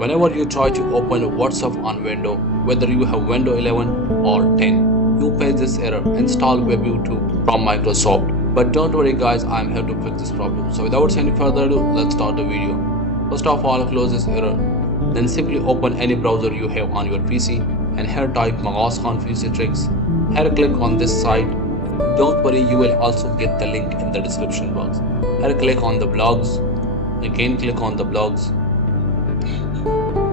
Whenever you try to open WhatsApp on Windows, whether you have Windows 11 or 10, you face this error: install Webview2 from Microsoft. But don't worry guys, I am here to fix this problem. So without any further ado, let's start the video. First of all, close this error. Then simply open any browser you have on your PC and here type tricks. Here click on this site. Don't worry, you will also get the link in the description box. Here click on the blogs. Again click on the blogs.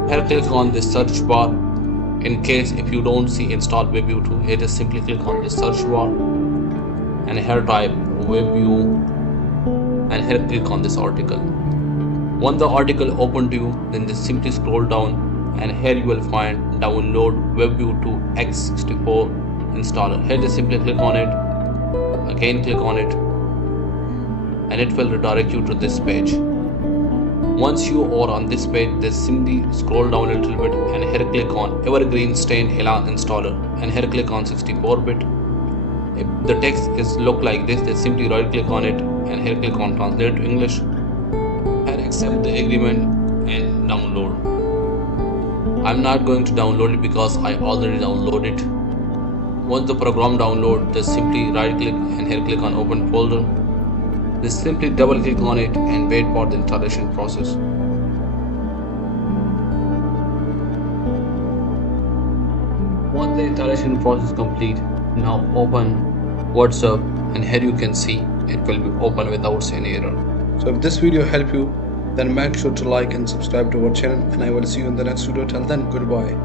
Here click on the search bar. In case if you don't see install Webview2, here just simply click on the search bar and here type Webview and here click on this article. Once the article open to you, then just simply scroll down and here you will find download Webview2 x64 installer. Here just simply click on it. Again click on it and it will redirect you to this page. Once you are on this page, just simply scroll down a little bit and here click on Evergreen Stain Hela installer and here click on 64-bit. If the text is look like this, just simply right click on it and here click on translate to English. Here accept the agreement and download. I'm not going to download it because I already downloaded it. Once the program download, just simply right click and here click on open folder. Just simply double click on it and wait for the installation process. Once the installation process is complete, now open WhatsApp and here you can see it will be open without any error. So if this video helped you, then make sure to like and subscribe to our channel, and I will see you in the next video. Till then, goodbye.